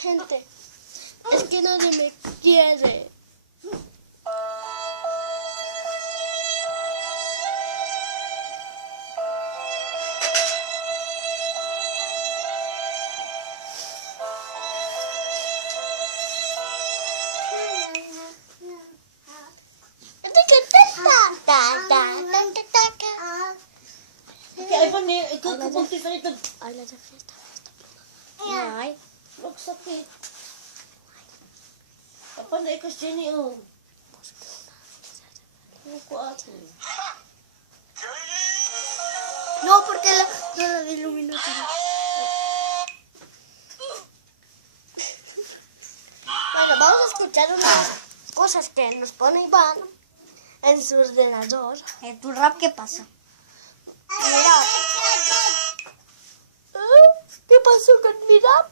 Gente, es que nadie me quiere. Ay, la de fiesta. Ay, huwag sakit. Kapanday ka siya niyo. Huwag ako. No, porque no la ilumino. Bueno, vamos a escuchar unas cosas que nos pone Iván en su ordenador. ¿Tu rap qué pasa? Mira. ¿Qué pasó con mi rap?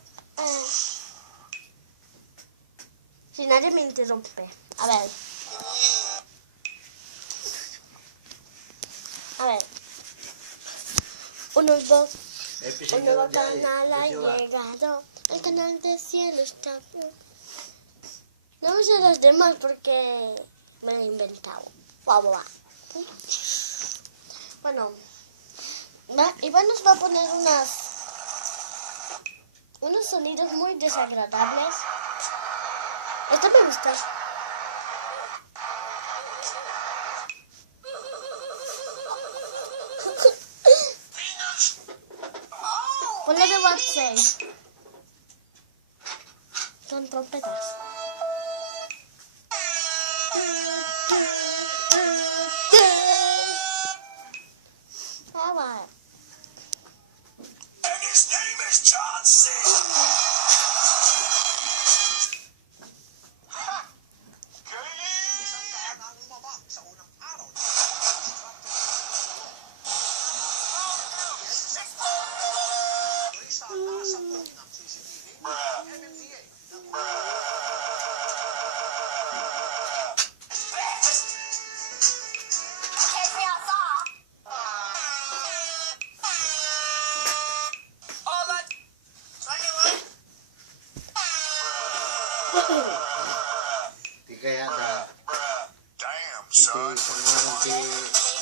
Si nadie me interrumpe. A ver. Unos dos. Un nuevo canal ha llegado. El canal de cielo está bien. No me sé las demás porque me lo he inventado. Guau. Bueno, Iván nos va a poner unos sonidos muy desagradables. Esto me gusta. Ponle de WhatsApp. Son trompetas. Ah, vale. His name is John C. Di kaya da iti pangalan ti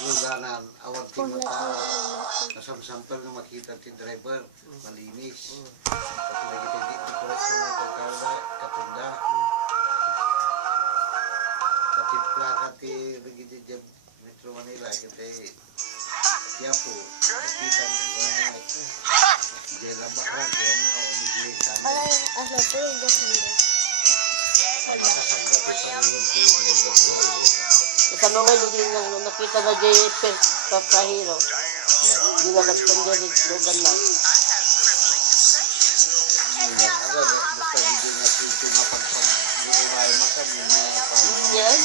luganan awan ti mata kasam-sampel nga makita ti driver malinis pati lagi ti dekorasyon ng pagkala katunda pati plaka ti lagi ti Metro Manila kita Quiapo kita ng bahay di labakan di na o nigli kami Hazlo tú y yo soy Itanongay mo din nang nakita na JP Papahiro. Hindi na nagtanda rin slogan lang. basta video nga si tumapagpag hindi ko may mata Yan.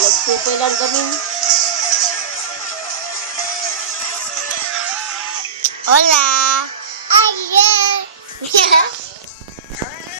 Nagtupay lang kami. Hola. Ayer.